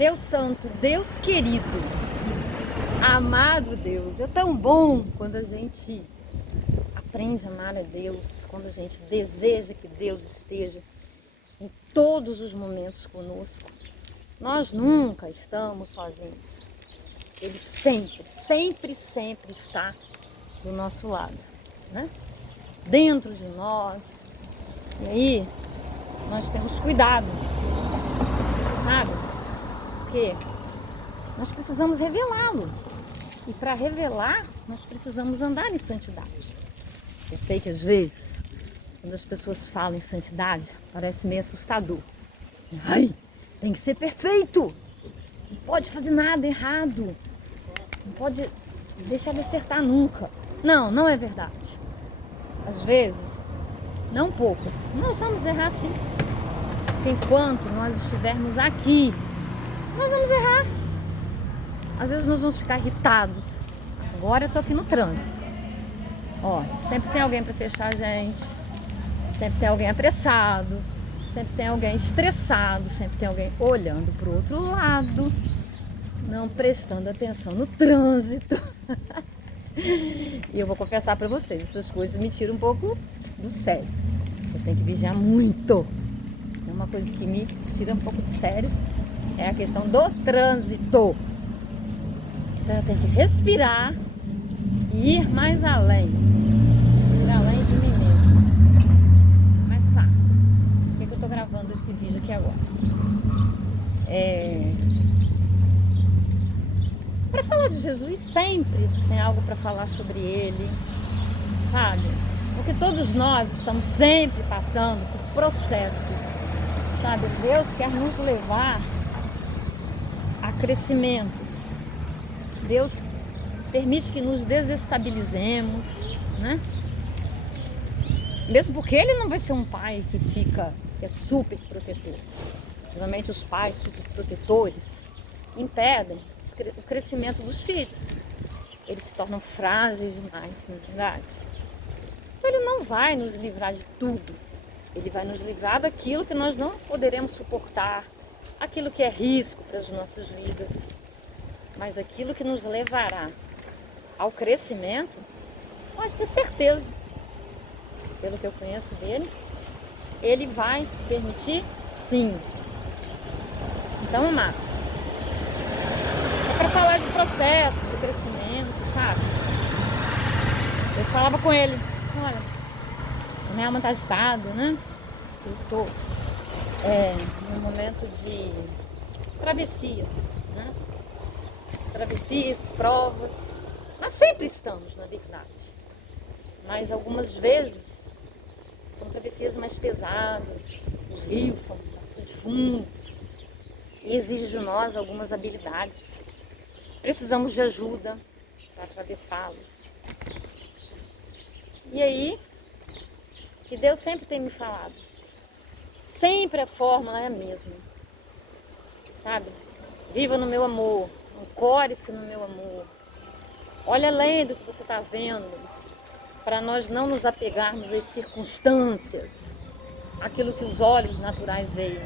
Deus Santo, Deus querido, amado Deus. É tão bom quando a gente aprende a amar a Deus, quando a gente deseja que Deus esteja em todos os momentos conosco. Nós nunca estamos sozinhos. Ele sempre, sempre, sempre está do nosso lado, né? Dentro de nós. E aí, nós temos cuidado, sabe? Porque nós precisamos revelá-lo. E para revelar, nós precisamos andar em santidade. Eu sei que às vezes, quando as pessoas falam em santidade, parece meio assustador. Ai, tem que ser perfeito. Não pode fazer nada errado. Não pode deixar de acertar nunca. Não, não é verdade. Às vezes, não poucas, nós vamos errar sim. Porque enquanto nós estivermos aqui, nós vamos errar. Às vezes nós vamos ficar irritados. Agora eu tô aqui no trânsito. Ó, sempre tem alguém para fechar a gente. Sempre tem alguém apressado. Sempre tem alguém estressado. Sempre tem alguém olhando pro outro lado. Não prestando atenção no trânsito. E eu vou confessar para vocês, essas coisas me tiram um pouco do sério. Eu tenho que vigiar muito. Uma coisa que me tira um pouco de sério é a questão do trânsito. Então eu tenho que respirar e ir mais além. Ir além de mim mesma. Mas tá. Por que eu tô gravando esse vídeo aqui agora? Para falar de Jesus, sempre tem algo para falar sobre ele, sabe? Porque todos nós estamos sempre passando por processos, sabe? Deus quer nos levar a crescimentos. Deus permite que nos desestabilizemos, né? Mesmo porque ele não vai ser um pai que é super protetor. Geralmente os pais super protetores impedem o crescimento dos filhos. Eles se tornam frágeis demais, na verdade. Então ele não vai nos livrar de tudo. Ele vai nos livrar daquilo que nós não poderemos suportar, aquilo que é risco para as nossas vidas. Mas aquilo que nos levará ao crescimento, pode ter certeza, pelo que eu conheço dele, ele vai permitir sim. Então, amados, é para falar de processos, de crescimento, sabe? Eu falava com ele, olha, a minha alma está agitada, né? Eu estou num momento de travessias, né? Travessias, provas. Nós sempre estamos, na verdade. Mas algumas vezes são travessias mais pesadas, os rios são bastante fundos e exige de nós algumas habilidades. Precisamos de ajuda para atravessá-los. E aí, que Deus sempre tem me falado. Sempre a fórmula é a mesma. Sabe? Viva no meu amor. Ancore-se no meu amor. Olha além do que você está vendo. Para nós não nos apegarmos às circunstâncias. Aquilo que os olhos naturais veem.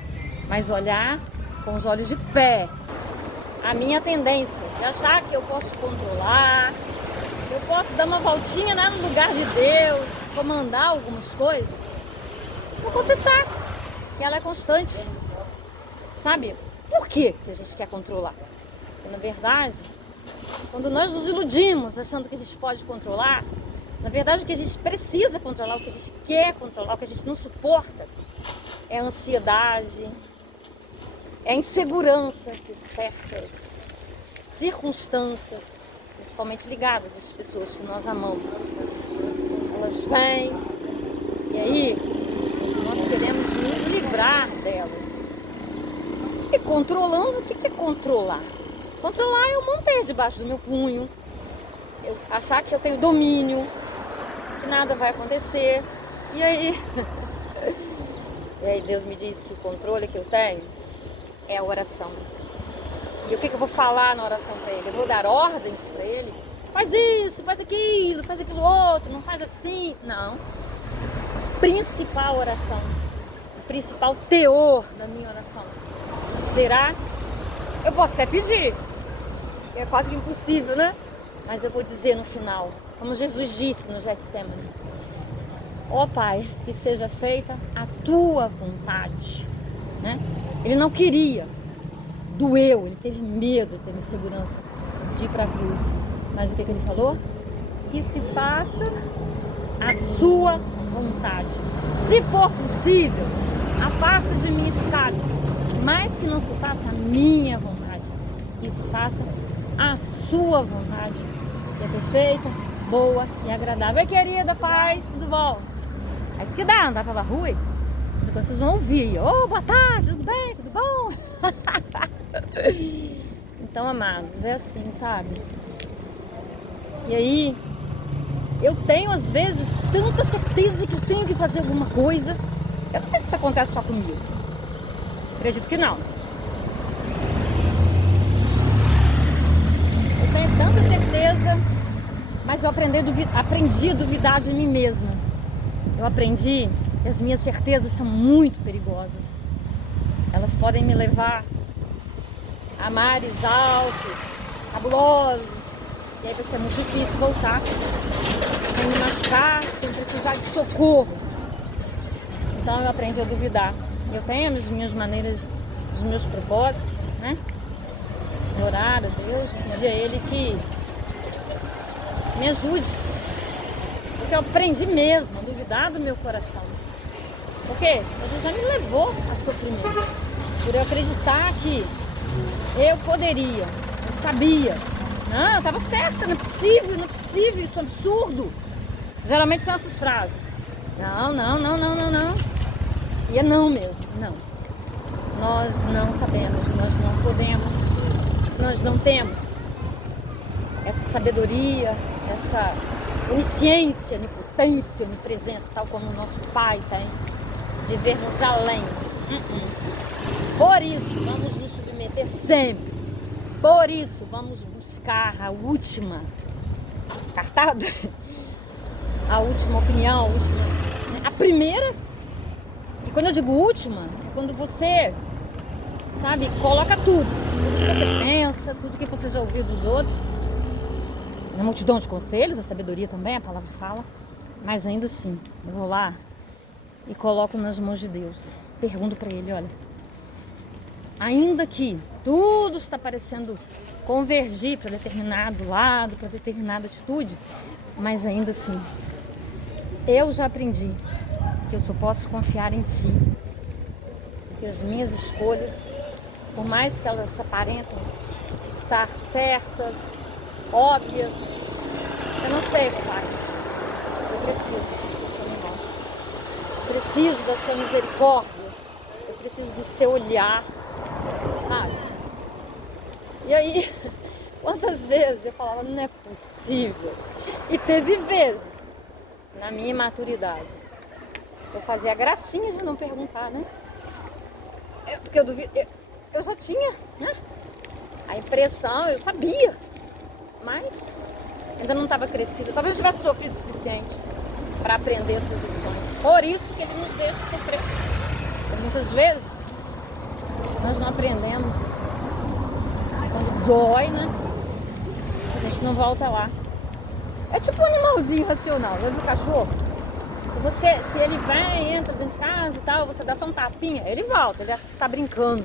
Mas olhar com os olhos de fé. A minha tendência de achar que eu posso controlar, que eu posso dar uma voltinha lá no lugar de Deus, comandar algumas coisas, vou confessar que ela é constante. Sabe? Por que a gente quer controlar? Porque, na verdade, quando nós nos iludimos achando que a gente pode controlar, na verdade o que a gente precisa controlar, o que a gente quer controlar, o que a gente não suporta, é a ansiedade, é a insegurança que certas circunstâncias, principalmente ligadas às pessoas que nós amamos, elas vêm e aí nós queremos nos livrar delas. E controlando, o que é controlar? Controlar é eu manter debaixo do meu punho, eu achar que eu tenho domínio, que nada vai acontecer. E aí Deus me diz que o controle que eu tenho é a oração. E o que eu vou falar na oração para ele? Eu vou dar ordens para ele? Faz isso, faz aquilo outro, não faz assim. Não. Principal oração, o principal teor da minha oração será Eu posso até pedir, é quase que impossível, né? Mas eu vou dizer no final, como Jesus disse no Getsemane: ó Pai, que seja feita a tua vontade, né? Ele não queria, doeu, ele teve medo, teve insegurança de ir para a cruz. Mas o que ele falou? Que se faça a sua vontade. Se for possível, afasta de mim esse cálice, mas que não se faça a minha vontade, que se faça a sua vontade, que é perfeita, boa e agradável. Oi, querida, paz, tudo bom? É isso que dá, andar pela rua. De quando vocês vão ouvir: ô, boa tarde, tudo bem, tudo bom? Então, amados, é assim, sabe? E aí, eu tenho às vezes tanta certeza que eu tenho que fazer alguma coisa. Eu não sei se isso acontece só comigo. Acredito que não. Eu tenho tanta certeza, mas eu aprendi a duvidar de mim mesma. Eu aprendi que as minhas certezas são muito perigosas. Elas podem me levar a mares altos, cabulosos, e aí vai ser muito difícil voltar sem me machucar, sem precisar de socorro. Então eu aprendi a duvidar. Eu tenho as minhas maneiras, os meus propósitos, né? Orar a Deus, pedir a Ele que me ajude. Porque eu aprendi mesmo a duvidar do meu coração. Por quê? Ele já me levou a sofrimento. Por eu acreditar que eu poderia, eu sabia. Não, eu estava certa, não é possível, não é possível, isso é absurdo. Geralmente são essas frases. Não, não, não, não, não, não. E é não mesmo, não. Nós não sabemos, nós não podemos, nós não temos essa sabedoria, essa onisciência, onipotência, onipresença, tal como o nosso Pai tem, de vermos além. Por isso, vamos nos submeter sempre. Por isso, vamos buscar a última cartada, a última opinião, a primeira. E quando eu digo última, é quando você, sabe, coloca tudo que você pensa, tudo que você já ouviu dos outros, na multidão de conselhos, a sabedoria também, a palavra fala, mas ainda assim, eu vou lá e coloco nas mãos de Deus. Pergunto para Ele: olha, ainda que tudo está parecendo convergir para determinado lado, para determinada atitude, mas ainda assim, eu já aprendi que eu só posso confiar em Ti. Porque as minhas escolhas, por mais que elas aparentem estar certas, óbvias, eu não sei, Pai. Eu preciso que o Senhor me mostre. Eu preciso da Sua misericórdia. Eu preciso do Seu olhar, sabe? E aí, quantas vezes eu falava: não é possível. E teve vezes, na minha imaturidade, eu fazia gracinha de não perguntar, né? Porque eu duvido, eu já tinha, né? A impressão, eu sabia, mas ainda não estava crescida. Talvez eu tivesse sofrido o suficiente para aprender essas lições. Por isso que Ele nos deixa sofrer. Porque muitas vezes nós não aprendemos. Quando dói, né? A gente não volta lá. É tipo um animalzinho racional. Lembra do cachorro? Se ele vem, entra dentro de casa e tal, você dá só um tapinha, ele volta, ele acha que você está brincando.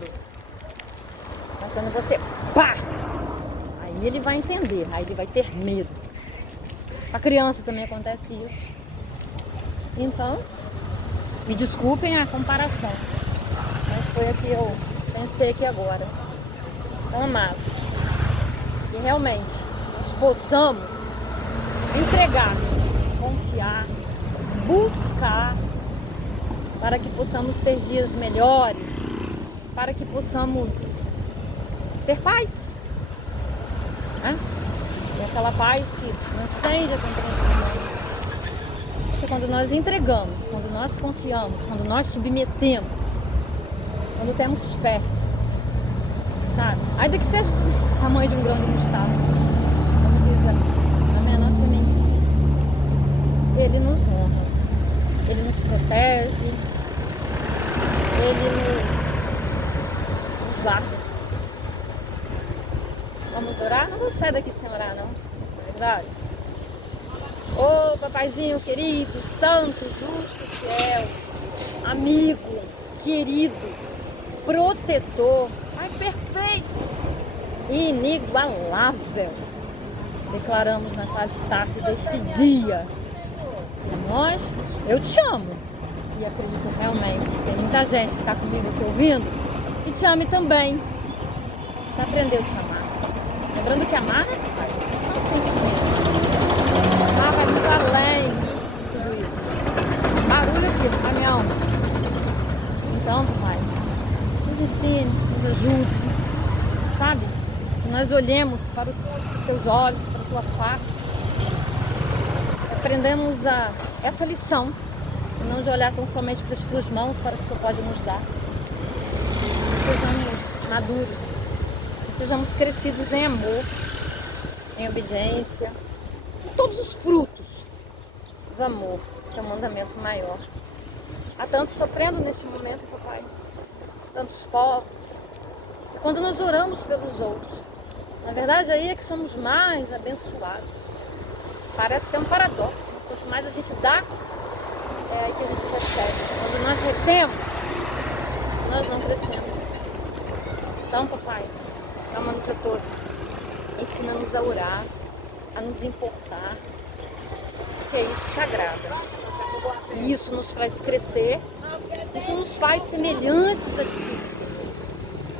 Mas quando você pá, aí ele vai entender, aí ele vai ter medo. A criança também acontece isso. Então, me desculpem a comparação, mas foi a que eu pensei aqui agora. Então, amados, que realmente nós possamos entregar, confiar, buscar, para que possamos ter dias melhores, para que possamos ter paz, né? E aquela paz que transcende a compreensão. Porque quando nós entregamos, quando nós confiamos, quando nós submetemos, quando temos fé, sabe? Ainda que seja o tamanho de um grão de mostarda, como diz a menor sementinha, Ele nos honra. Ele nos protege, Ele nos guarda. Vamos orar? Não vou sair daqui sem orar, não. Não é verdade? Ô, papaizinho querido, santo, justo, fiel, amigo, querido, protetor, Pai perfeito, inigualável. Declaramos na quase tarde deste dia. Eu te amo. E acredito realmente que tem muita gente que está comigo aqui ouvindo e te ame também. Para aprender a te amar. Lembrando que amar, né, Pai? São sentimentos. Amar vai muito além de tudo isso. Barulho aqui no caminhão. Então, Pai, nos ensine, nos ajude, sabe? Que nós olhemos para os teus olhos, para a tua face. Aprendemos essa lição, não de olhar tão somente para as tuas mãos, para o que o Senhor pode nos dar. Que sejamos maduros, que sejamos crescidos em amor, em obediência, em todos os frutos do amor, que é o mandamento maior. Há tantos sofrendo neste momento, papai, tantos povos. E quando nós oramos pelos outros, na verdade aí é que somos mais abençoados. Parece que é um paradoxo, mas quanto mais a gente dá, é aí que a gente recebe. Quando nós retemos, nós não crescemos. Então, papai, ama-nos a todos. Ensina-nos a orar, a nos importar, porque isso te agrada. E isso nos faz crescer, isso nos faz semelhantes a ti, Senhor.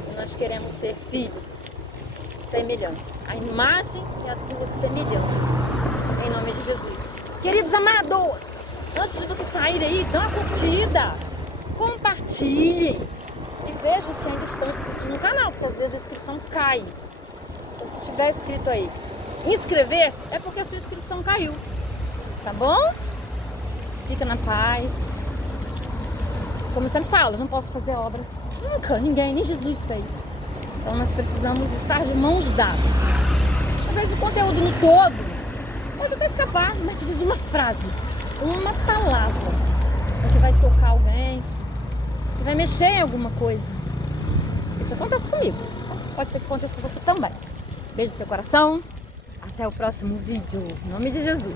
E nós queremos ser filhos semelhantes, a imagem e a tua semelhança. Em nome de Jesus. Queridos amados, antes de você sair aí, dá uma curtida, compartilhe e veja se ainda estão inscritos no canal, porque às vezes a inscrição cai. Então, se tiver escrito aí inscrever-se, é porque a sua inscrição caiu, tá bom? Fica na paz. Como eu sempre falo, eu não posso fazer obra, nunca, ninguém, nem Jesus fez. Então nós precisamos estar de mãos dadas. Talvez o conteúdo no todo pode até escapar, mas precisa uma frase, uma palavra, que vai tocar alguém, que vai mexer em alguma coisa. Isso acontece comigo, pode ser que aconteça com você também. Beijo no seu coração, até o próximo vídeo, em nome de Jesus.